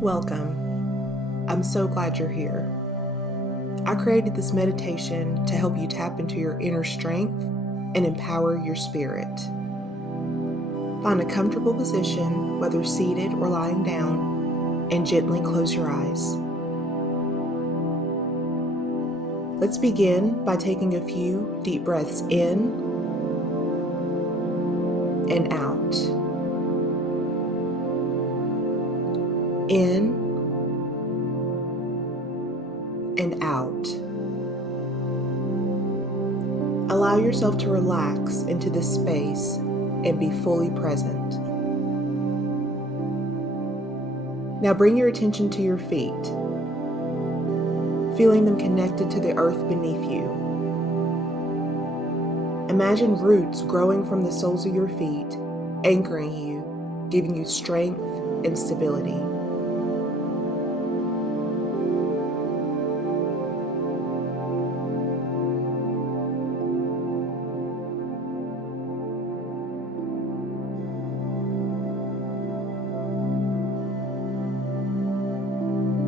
Welcome. I'm so glad you're here. I created this meditation to help you tap into your inner strength and empower your spirit. Find a comfortable position, whether seated or lying down, and gently close your eyes. Let's begin by taking a few deep breaths in and out. In and out. Allow yourself to relax into this space and be fully present. Now bring your attention to your feet, feeling them connected to the earth beneath you. Imagine roots growing from the soles of your feet, anchoring you, giving you strength and stability.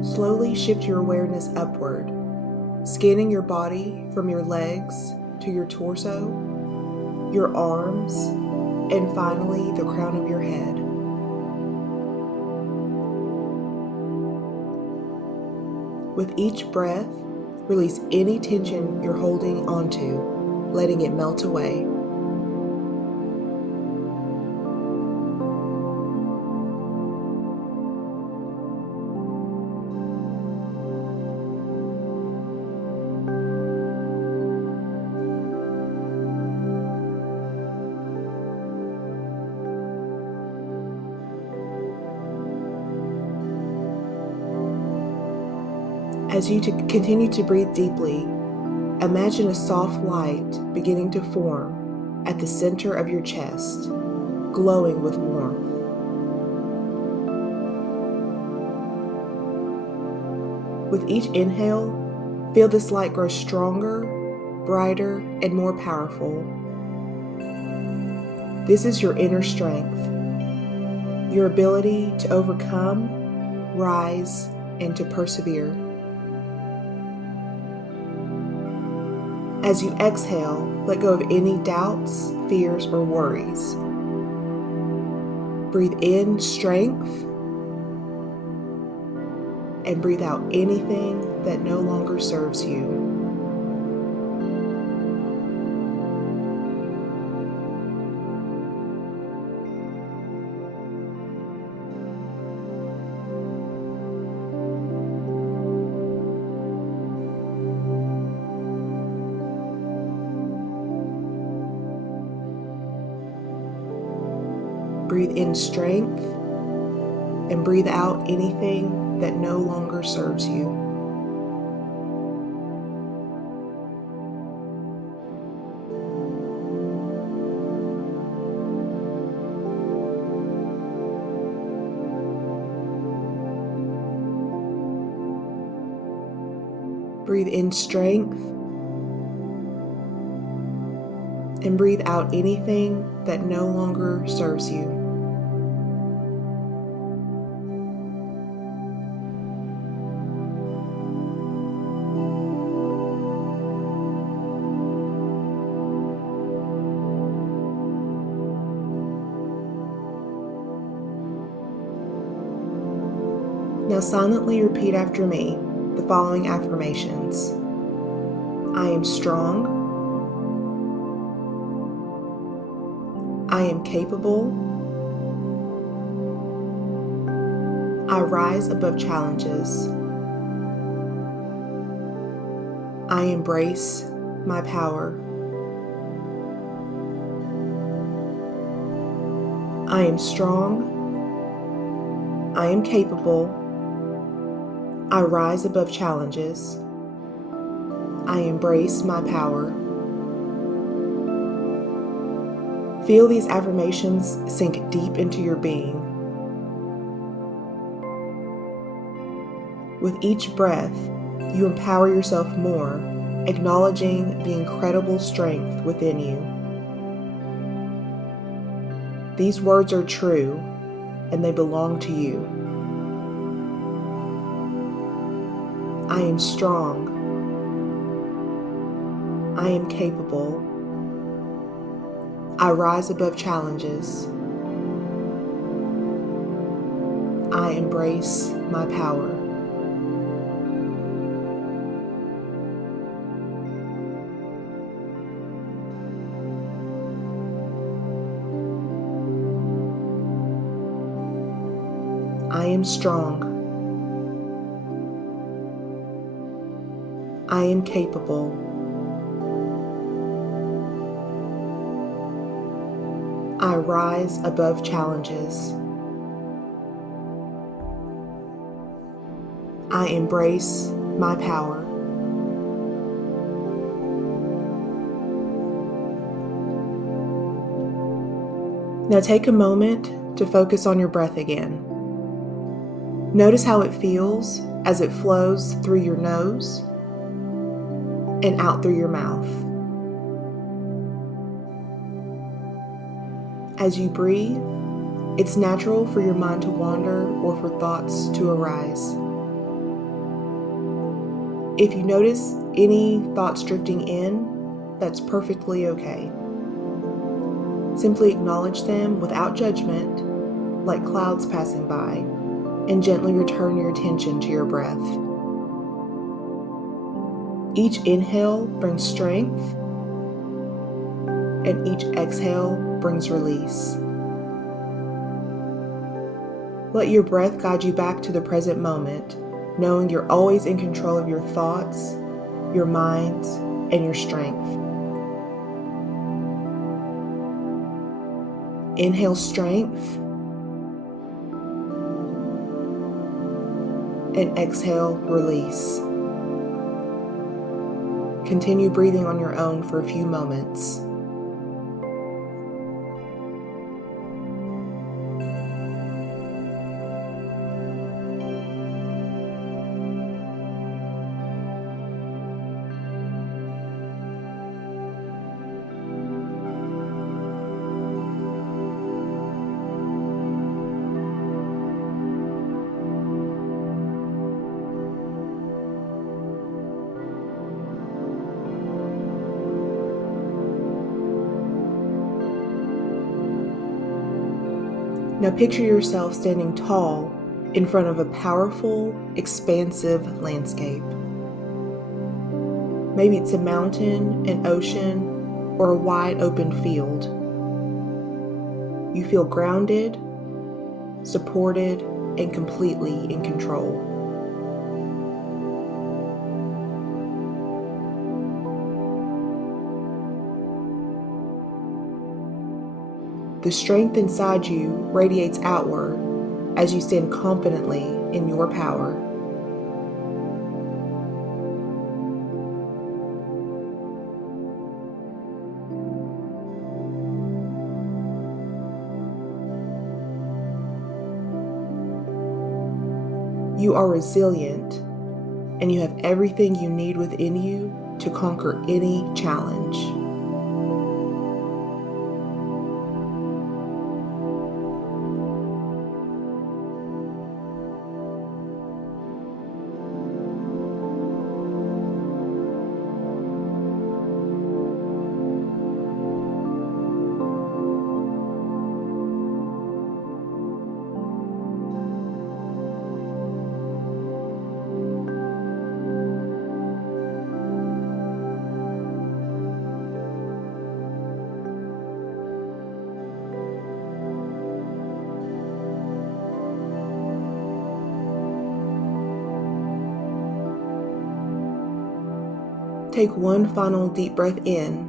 Slowly shift your awareness upward, scanning your body from your legs to your torso, your arms, and finally the crown of your head. With each breath, release any tension you're holding onto, letting it melt away. As you continue to breathe deeply, imagine a soft light beginning to form at the center of your chest, glowing with warmth. With each inhale, feel this light grow stronger, brighter, and more powerful. This is your inner strength, your ability to overcome, rise, and to persevere. As you exhale, let go of any doubts, fears, or worries. Breathe in strength and breathe out anything that no longer serves you. Breathe in strength and breathe out anything that no longer serves you. Breathe in strength and breathe out anything that no longer serves you. Now silently repeat after me the following affirmations. I am strong. I am capable. I rise above challenges. I embrace my power. I am strong. I am capable. I rise above challenges. I embrace my power. Feel these affirmations sink deep into your being. With each breath, you empower yourself more, acknowledging the incredible strength within you. These words are true, and they belong to you. I am strong. I am capable. I rise above challenges. I embrace my power. I am strong. I am capable. I rise above challenges. I embrace my power. Now take a moment to focus on your breath again. Notice how it feels as it flows through your nose and out through your mouth. As you breathe, it's natural for your mind to wander or for thoughts to arise. If you notice any thoughts drifting in, that's perfectly okay. Simply acknowledge them without judgment, like clouds passing by, and gently return your attention to your breath. Each inhale brings strength, and each exhale brings release. Let your breath guide you back to the present moment, knowing you're always in control of your thoughts, your minds, and your strength. Inhale strength, and exhale release. Continue breathing on your own for a few moments. Now picture yourself standing tall in front of a powerful, expansive landscape. Maybe it's a mountain, an ocean, or a wide open field. You feel grounded, supported, and completely in control. The strength inside you radiates outward as you stand confidently in your power. You are resilient, and you have everything you need within you to conquer any challenge. Take one final deep breath in,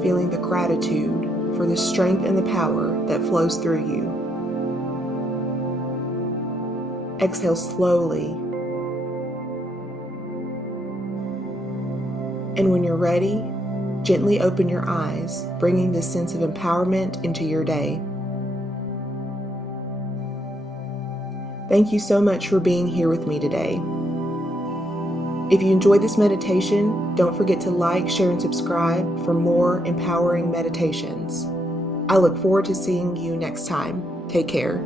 feeling the gratitude for the strength and the power that flows through you. Exhale slowly, and when you're ready, gently open your eyes, bringing this sense of empowerment into your day. Thank you so much for being here with me today. If you enjoyed this meditation, don't forget to like, share, and subscribe for more empowering meditations. I look forward to seeing you next time. Take care.